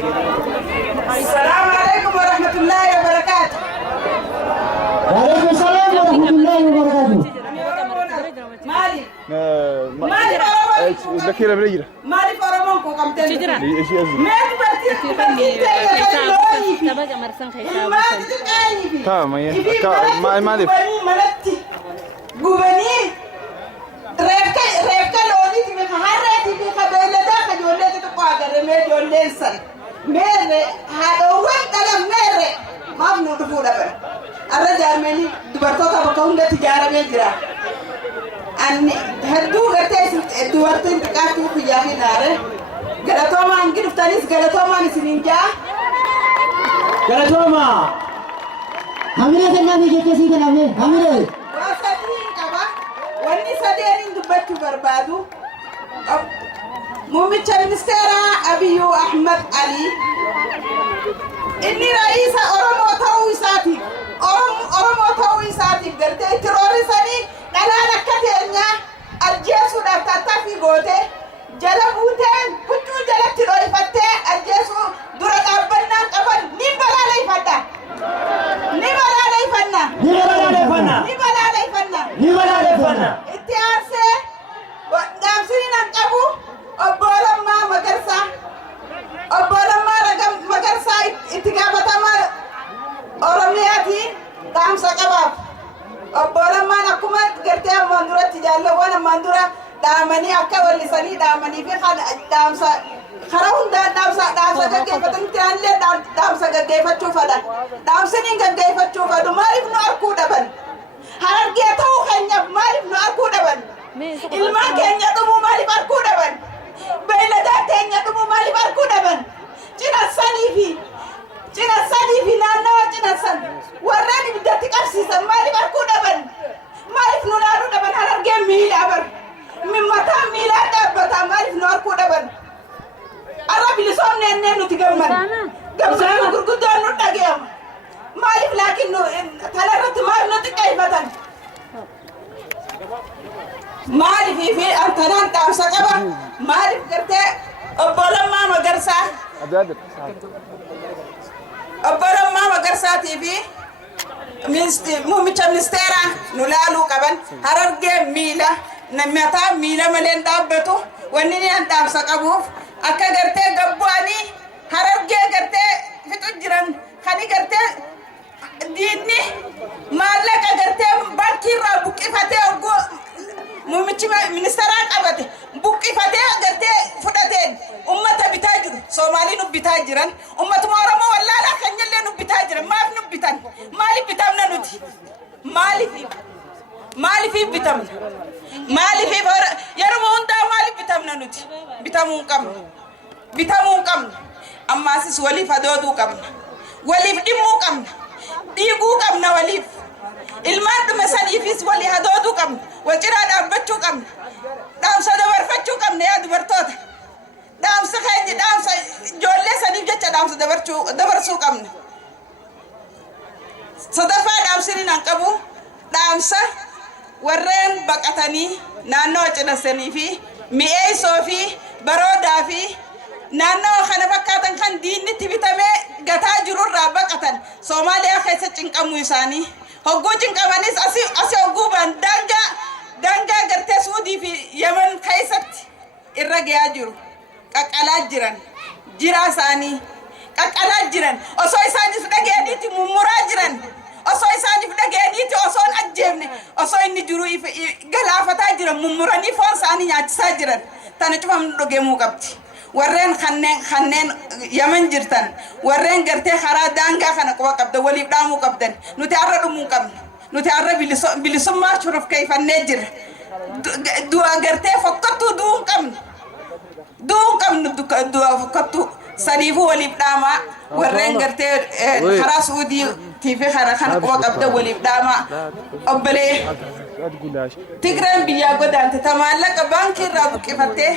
السلام عليكم ورحمة الله وبركاته. وعليكم السلام ورحمة الله وبركاته. مالي ذكيرة بريرة مالي فرمانكو كم تاني ايش يزن ما تبرتي تمام ما لف ملتي قبني ريبكا لوني تبي خهرة تبي خبيلة ده خجولة تتقاعد رمي جولين سن ميري هذا هو كلام ميري ما بنوتفو دبر الرجال مني دبرتو تبكون ده تجارة ميجرا أني هدو قرتي دوارتين تكاتو في جاهي ناره قلتوما انجي نفتانيس قلتوما نسنينجا قلتوما أميرة النبي جتسي كلامه أميرة واسدين كبا واني سدين دبتو بربادو موميتش المستيرا أبيو أحمد علي إني رئيس أورمو تويساتي أورمو تويساتي قرتي تروريساني دلانا كتيرنا الجيسو دفتتا في غوتي جلبوتين كتو جلب تلوي فتة الجيسو دورة أبنا قبل نبلا لي فتا نبلا لي فنا نبلا لي فنا نبلا لي فنا نبلا لي فنا اتياسي ودامسين انقبو أبولما مقرسا اتقابة ما أورمياتي دامسا قباب أبولما نكومت قرتي مندورة تجالة وانا مندورة دامني أكا ولساني دامني في خان دامسا خراون دامسا كيفتن تانلي دامسا كيفت شوفدا دامسنين كيفت شوفدا ما يبنو أركو دبن هرقيتو خنيب ما يبنو أركو دبن ilmaan keenya dhumuu maaliif arguu dhaban beeyladaa keenya dhumuu maaliif arguu dhaban cinassanii fi naannawa cinassan warreen ibiddatti qabsiisan maaliif arguu dhaban maaliif nu laaluu dhaban harargeen miilaa bar mataan miilaa dhaabbataa maaliif nu arguu dhaban arra bilisoomne enneen nuti gammaduu gurguddaan nu dhageema maaliif laakiin talarratti maaliif nu xiqqeeffatan maaliif fi antanaan dhaamsa qaba maaliif gartee obbolummaa magarsaa obbolummaa magarsaatii fi muummicha ministeeraa nu laaluu qaban harargee miila mataa miila malee dhaabbatu wanni ni dhaamsa qabuuf akka gartee gabbu'anii harargee gartee fixu jiran kani gartee diinni maallaqa gartee baankii irraa buqqifatee oggoo muummichi ministeeraa qabate buqqifatee agartee fudhateen ummata bitaa jiru Soomaalii nu bitaa jiran ummatuma Oromoo wallaalaa keenyallee nu bitaa jiran maaf nu bitan maaliif bitamna nuti maaliif bitamna maaliif yeroo hundaa maaliif bitamna nuti bitamuu hin qabnu ammaasis waliif adooduu qabna waliif dhimmuu qabna dhiiguu qabna waliif ilmaan dhuma saniifis walii adooduu qabna wal ciraa dhaabbachuu qabna dhaamsa dabarfachuu qabna yaa dubartoota dhaamsa keenya dhaamsa ijoollee saniif jecha dhaamsa dabarsuu qabna sadaffaa dhaamsini nan qabu dhaamsa warreen baqatanii naannoo cinassanii fi mi'eessoo fi baroodaa fi naannoo kana fakkaatan kan diinnitti bitamee gataa jirurraa baqatan Soomaaliyaa keessa cinqamuu isaanii hogguu cinqamanis asii hogguu baan daangaa gartee Suudii fi Yemen keessatti irra gahaa jiru qaqqalaa jiran jiraa isaanii qaqqalaa jiran osoo isaaniif dhaga'aniiti mummuraa jiran osoo isaaniif dhaga'aniiti osoo hin ajjeefne osoo inni jiru galaafataa jiran mummuranii foon isaanii nyaachisaa jiran tana cufamnu dhugemuu qabdi warreen kanneen Yemen jirtan warreen gartee karaa daangaa kana quba qabdan waliif dhaamuu qabdan nuti har'a dhumuu qabna nuti har'a bilisummaa shuruuf keeffannee jira du'a gartee fokkattuu du'uu qabnu du'a fokkattuu saniifuu waliif dhaamaa warreen gartee karaa Suudii tiifi karaa kana quba qabdan waliif dhaamaa obbolee Tigreen biyyaa godaante tamaallaqa baankii irraa buqqifattee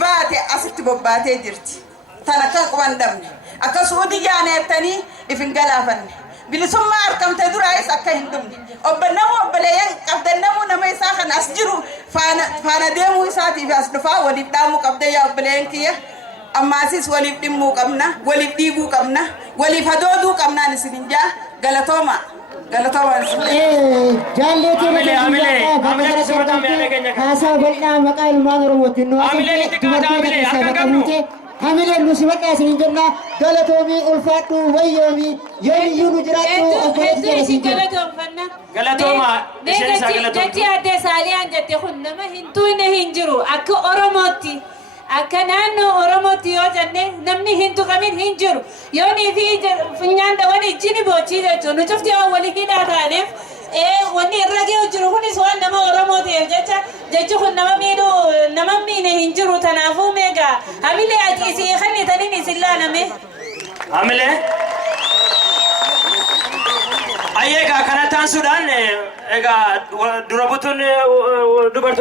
baate asitti bobbaatee jirti tan akka quban dhabne akka Suudii jaaneettanii ifin galaafanne bilisummaa argamte duraayis akka hin dhumne obboleeyyan qabdannamuu nama isaa kan as jiru faana deemuu isaatiif as dhufaa waliif dhaamuu qabdee yaa obboleeyyan kiyya ammaasis waliif dhimmuu qabna waliif dhiiguu qabna waliif hadooduu qabnaan isinin jaa galatooma jaalleetii haasaa bal'aa maqaa ilmaan oromootiin nu dubartoota keessaa bakka buute hamileen nu simaqaa isinin jenna galatoomii ulfaadhu wayyoomii yoomiyyuu nu jiraadhu obboleetti jedhasiin galatooma jechi adde saaliyaan jette kun nama hintuine hin jiru akka oromootti akka naannoo oromootti yoo jenne namni hin tuqamin hin jiru yoonii fi funyaan dhawwan ijjini bochii jechuun nu cufti yoo walii hidhaa taaneef wanni irra ga'u jiru kunis waan nama oromootiif jechi kun nama miidhuu nama miine hin jiru tanaafuu meegaa hamilee ati isii kannitaniin isin laalame hamilee ayyeegaa kana taansuudhaan egaa dura butuun dubartoota